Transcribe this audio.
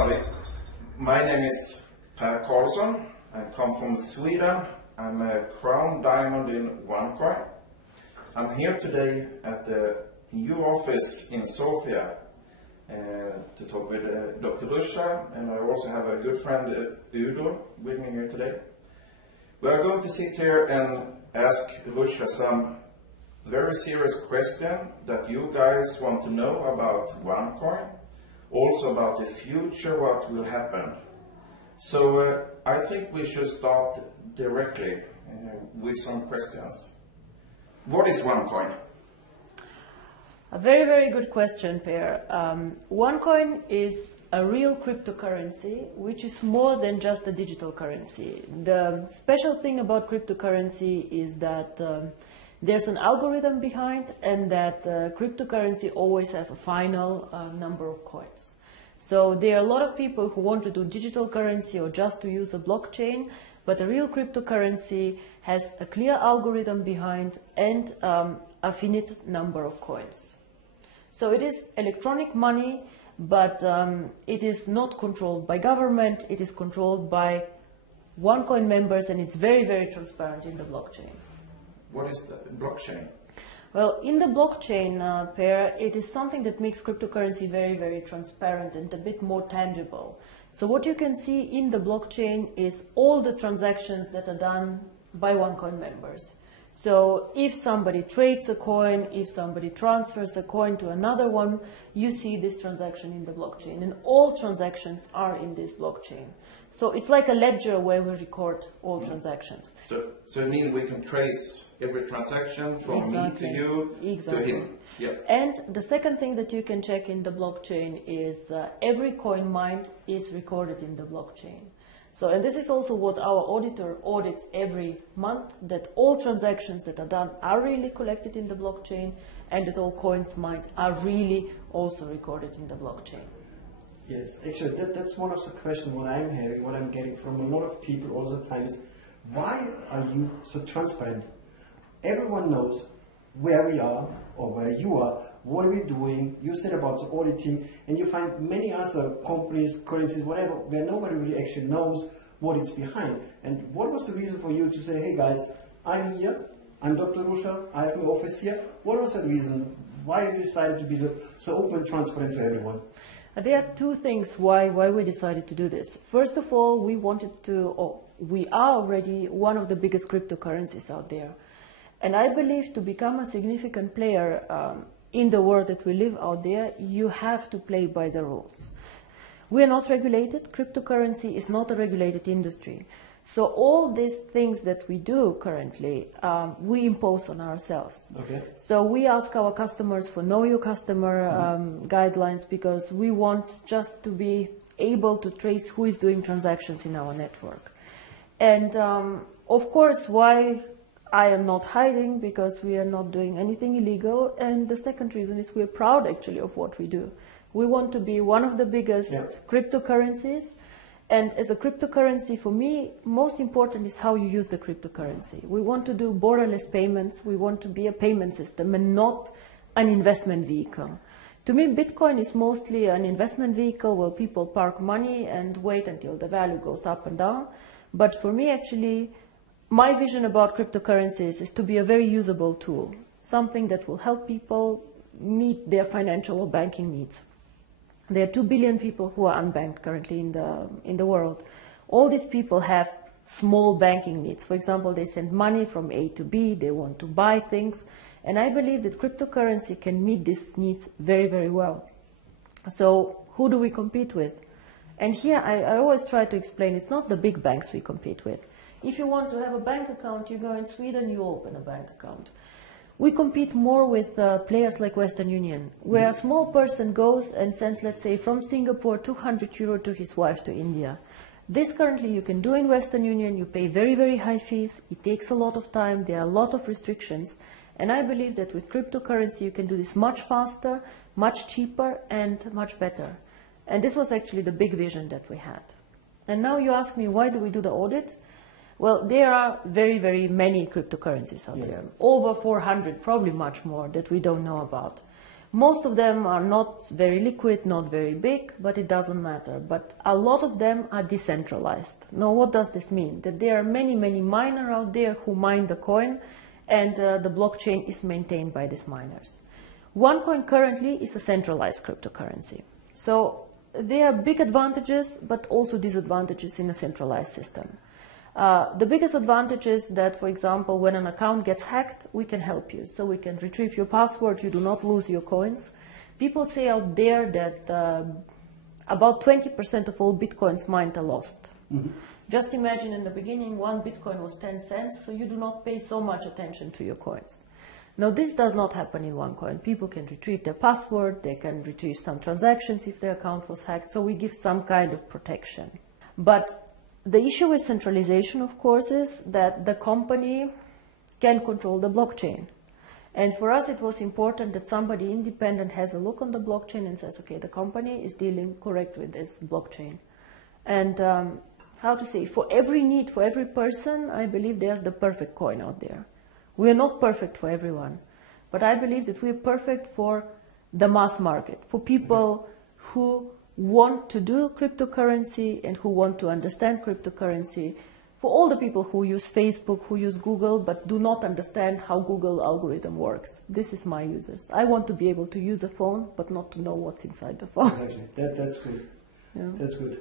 everybody. My name is Per Karlsson. I come from Sweden. I'm a crown diamond in OneCoin. I'm here today at the new office in Sofia to talk with Dr. Ruscha, and I also have a good friend Udo with me here today. We are going to sit here and ask Ruscha some very serious questions that you guys want to know about OneCoin, also about the future, what will happen. So I think we should start directly with some questions. What is OneCoin? A very, very good question, Per. OneCoin is a real cryptocurrency, which is more than just a digital currency. The special thing about cryptocurrency is that there's an algorithm behind, and that cryptocurrency always have a final number of coins. So there are a lot of people who want to do digital currency or just to use a blockchain, but a real cryptocurrency has a clear algorithm behind and a finite number of coins. So it is electronic money, but it is not controlled by government, it is controlled by OneCoin members, and it's very, very transparent in the blockchain. What is the blockchain? Well, in the blockchain, Per, it is something that makes cryptocurrency very, very transparent and a bit more tangible. So what you can see in the blockchain is all the transactions that are done by OneCoin members. So if somebody trades a coin, if somebody transfers a coin to another one, you see this transaction in the blockchain. And all transactions are in this blockchain. So it's like a ledger where we record all transactions. So it means we can trace every transaction from me to you to him. Yep. And the second thing that you can check in the blockchain is every coin mined is recorded in the blockchain. So, and this is also what our auditor audits every month, that all transactions that are done are really collected in the blockchain, and that all coins mined are really also recorded in the blockchain. Yes, actually that's one of the questions what I'm having, what I'm getting from a lot of people all the time is, why are you so transparent? Everyone knows where we are or where you are, what are we doing, you said about the auditing, and you find many other companies, currencies, whatever, where nobody really actually knows what it's behind. And what was the reason for you to say, hey guys, I'm here, I'm Dr. Ruscha, I have my office here. What was the reason? Why you decided to be so open and transparent to everyone? There are two things why we decided to do this. First of all, we are already one of the biggest cryptocurrencies out there. And I believe to become a significant player in the world that we live out there, you have to play by the rules. We are not regulated. Cryptocurrency is not a regulated industry. So all these things that we do currently, we impose on ourselves. Okay. So we ask our customers for know your customer guidelines, because we want just to be able to trace who is doing transactions in our network. And of course, why I am not hiding, because we are not doing anything illegal. And the second reason is we're proud actually of what we do. We want to be one of the biggest cryptocurrencies. And as a cryptocurrency, for me, most important is how you use the cryptocurrency. We want to do borderless payments. We want to be a payment system and not an investment vehicle. To me, Bitcoin is mostly an investment vehicle where people park money and wait until the value goes up and down. But for me, actually, my vision about cryptocurrencies is to be a very usable tool, something that will help people meet their financial or banking needs. There are 2 billion people who are unbanked currently in the world. All these people have small banking needs. For example, they send money from A to B, they want to buy things, and I believe that cryptocurrency can meet these needs very, very well. So who do we compete with? And here I always try to explain, it's not the big banks we compete with. If you want to have a bank account, you go in Sweden, you open a bank account. We compete more with players like Western Union, where a small person goes and sends, let's say, from Singapore 200 euro to his wife to India. This currently you can do in Western Union. You pay very, very high fees. It takes a lot of time. There are a lot of restrictions. And I believe that with cryptocurrency you can do this much faster, much cheaper, and much better. And this was actually the big vision that we had. And now you ask me, why do we do the audit? Well, there are very, very many cryptocurrencies out there. Over 400, probably much more, that we don't know about. Most of them are not very liquid, not very big, but it doesn't matter. But a lot of them are decentralized. Now, what does this mean? That there are many, many miners out there who mine the coin, and the blockchain is maintained by these miners. OneCoin currently is a centralized cryptocurrency. So there are big advantages, but also disadvantages in a centralized system. The biggest advantage is that, for example, when an account gets hacked, we can help you. So we can retrieve your password, you do not lose your coins. People say out there that about 20% of all bitcoins mined are lost. Mm-hmm. Just imagine in the beginning, one bitcoin was 10 cents, so you do not pay so much attention to your coins. Now, this does not happen in OneCoin. People can retrieve their password, they can retrieve some transactions if their account was hacked, so we give some kind of protection. But the issue with centralization, of course, is that the company can control the blockchain. And for us, it was important that somebody independent has a look on the blockchain and says, okay, the company is dealing correct with this blockchain. And how to say, for every need, for every person, I believe there's the perfect coin out there. We are not perfect for everyone, but I believe that we are perfect for the mass market, for people who want to do cryptocurrency and who want to understand cryptocurrency, for all the people who use Facebook, who use Google, but do not understand how Google algorithm works. This is my users. I want to be able to use a phone, but not to know what's inside the phone. Exactly. That's good. Yeah. That's good.